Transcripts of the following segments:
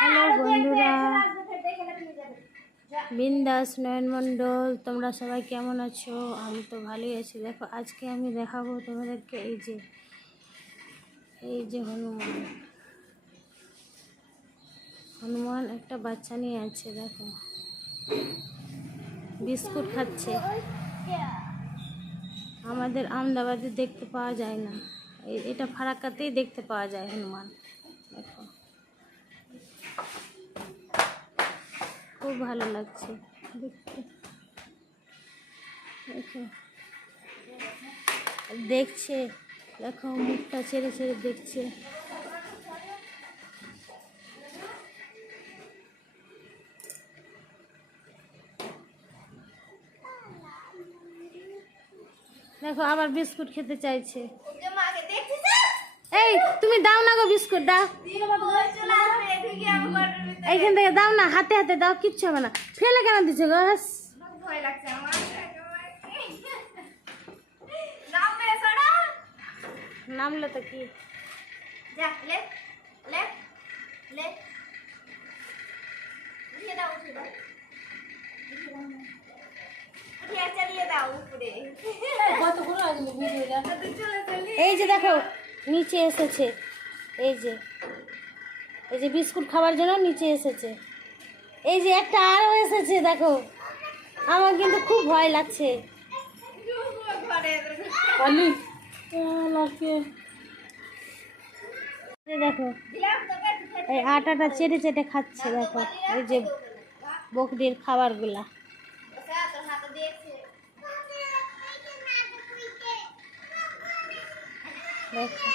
Hello বন্ধুরা, বিন্দাস নয়নমণ্ডল, তোমরা সবাই কেমন আছো? আমি তো ভালোই আছি। দেখো আজকে আমি দেখাবো তোমাদেরকে এই যে হনুমান একটা বাচ্চা নিয়ে আছে। দেখো বিস্কুট খাচ্ছে। আমাদের আমদাবাদে দেখতে পাওয়া যায় না, এটা ফারাক্কাতেই দেখতে পাওয়া যায় হনুমান। দেখো খুব ভালো লাগছে দেখতে। দেখো দেখছে, দেখো মুখটা ছেড়ে ছেড়ে দেখছে। দেখো আবার বিস্কুট খেতে চাইছে। এই তুমি দাও না গো, বিস্কুট দাও, এইখান থেকে দাও না, হাতে হাতে দাও, কিচ্ছু হবে না। ফেলে কেন দিচ্ছ গো? নামলো তো কি, এই যে দেখো নিচে এসেছে, এই যে বিস্কুট খাওয়ার জন্য নিচে এসেছে। এই যে একটা আরও এসেছে। দেখো আমার কিন্তু খুব ভয় লাগছে। দেখো এই আটাটা চেটে চেটে খাচ্ছে। দেখো এই যে বকরির খাবারগুলা। দেখো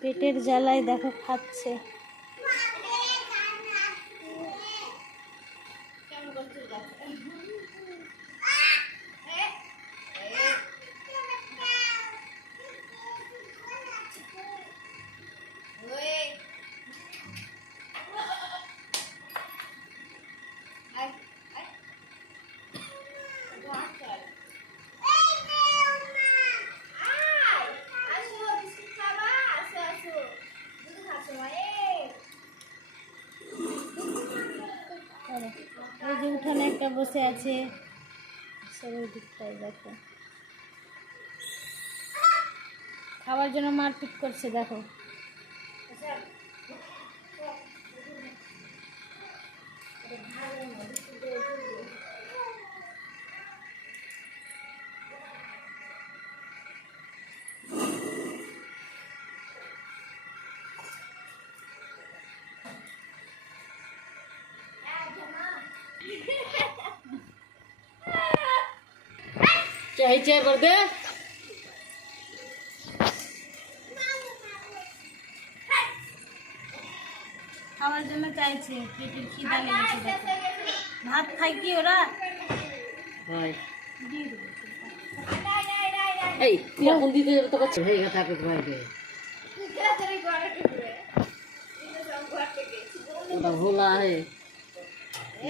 পেটের জ্বালায় দেখো খাচ্ছে। এই যে উঠানে একটা বসে আছে, সবাই দিকটাই দেখো খাওয়ার জন্য মারপিট করছে। দেখো চাইছে বলবে খাওয়ার জন্য চাইছে, পেটের খিদা লেগেছে। ভাত খাই কি ওরা? এই এখন দিতে তো করছে এই কথা কই ভাইকে ওটা ভোলা है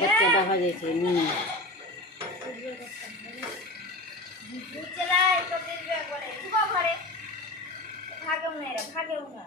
बच्चा দেখা যাচ্ছে নি চলাই তো দিবে করে ঘরে ভাগেও না